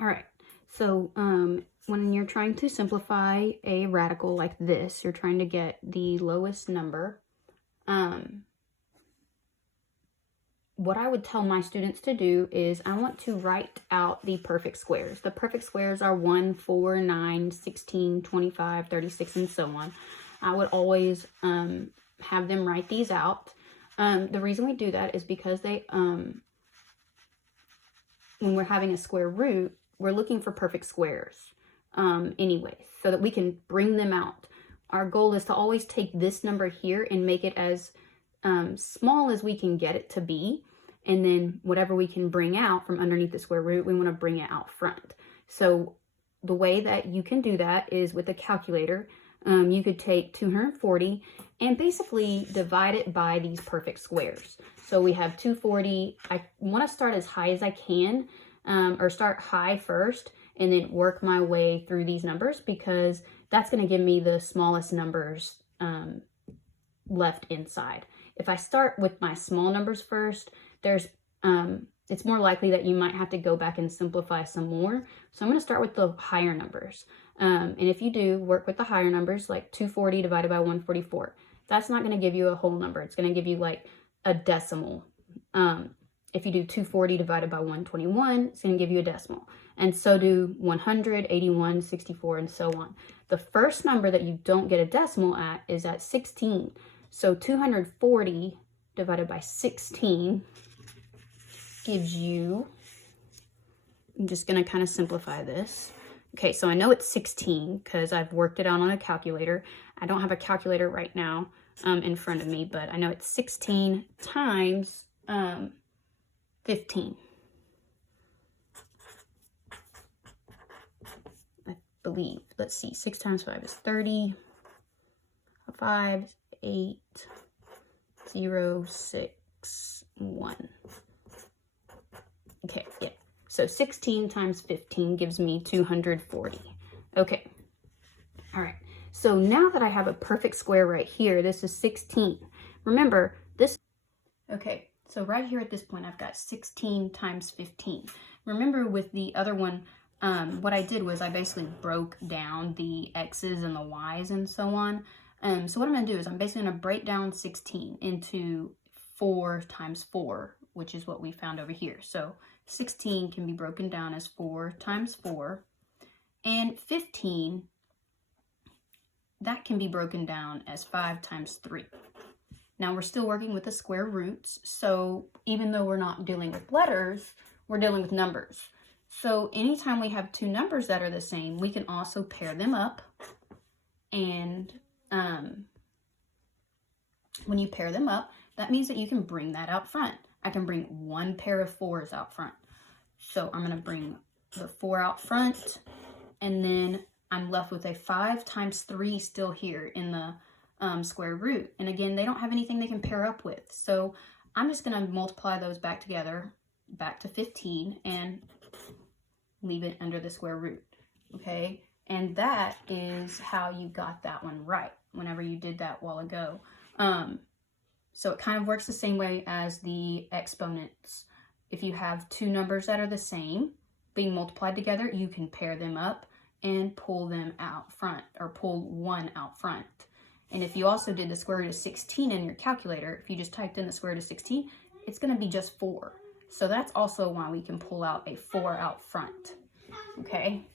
All right, so when you're trying to simplify a radical like this, you're trying to get the lowest number. What I would tell my students to do is I want to write out the perfect squares. The perfect squares are 1, 4, 9, 16, 25, 36, and so on. I would always have them write these out. The reason we do that is because they, when we're having a square root, we're looking for perfect squares anyway, so that we can bring them out. Our goal is to always take this number here and make it as small as we can get it to be. And then whatever we can bring out from underneath the square root, we want to bring it out front. So the way that you can do that is with a calculator. You could take 240 and basically divide it by these perfect squares. So we have 240. I want to start as high as I can, or start high first and then work my way through these numbers, because that's going to give me the smallest numbers left inside. If I start with my small numbers first, it's more likely that you might have to go back and simplify some more. So I'm going to start with the higher numbers. And if you do work with the higher numbers, like 240 divided by 144, that's not going to give you a whole number. It's going to give you like a decimal. If you do 240 divided by 121, it's going to give you a decimal. And so do 100, 81, 64, and so on. The first number that you don't get a decimal at is at 16. So 240 divided by 16 gives you, I'm just going to kind of simplify this. Okay, so I know it's 16 because I've worked it out on a calculator. I don't have a calculator right now in front of me, but I know it's 16 times 15. I believe. Let's see. 6 times 5 is 30. 5, 8, 0, 6, 1. Okay, yeah. So 16 times 15 gives me 240. Okay. All right. So now that I have a perfect square right here, this is 16. Remember, this... Okay, so right here at this point, I've got 16 times 15. Remember with the other one, what I did was I basically broke down the x's and the y's and so on. So what I'm going to do is I'm basically going to break down 16 into 4 times 4, which is what we found over here. So 16 can be broken down as 4 times 4. And 15, that can be broken down as 5 times 3. Now we're still working with the square roots. So even though we're not dealing with letters, we're dealing with numbers. So anytime we have two numbers that are the same, we can also pair them up. And when you pair them up, that means that you can bring that out front. I can bring one pair of 4s out front. So I'm going to bring the 4 out front, and then I'm left with a 5 times 3 still here in the square root. And again, they don't have anything they can pair up with. So I'm just going to multiply those back together, back to 15, and leave it under the square root. Okay? And that is how you got that one right whenever you did that a while ago. So it kind of works the same way as the exponents. If you have two numbers that are the same being multiplied together, you can pair them up and pull them out front, or pull one out front. And if you also did the square root of 16 in your calculator, if you just typed in the square root of 16, it's going to be just 4. So that's also why we can pull out a 4 out front. Okay?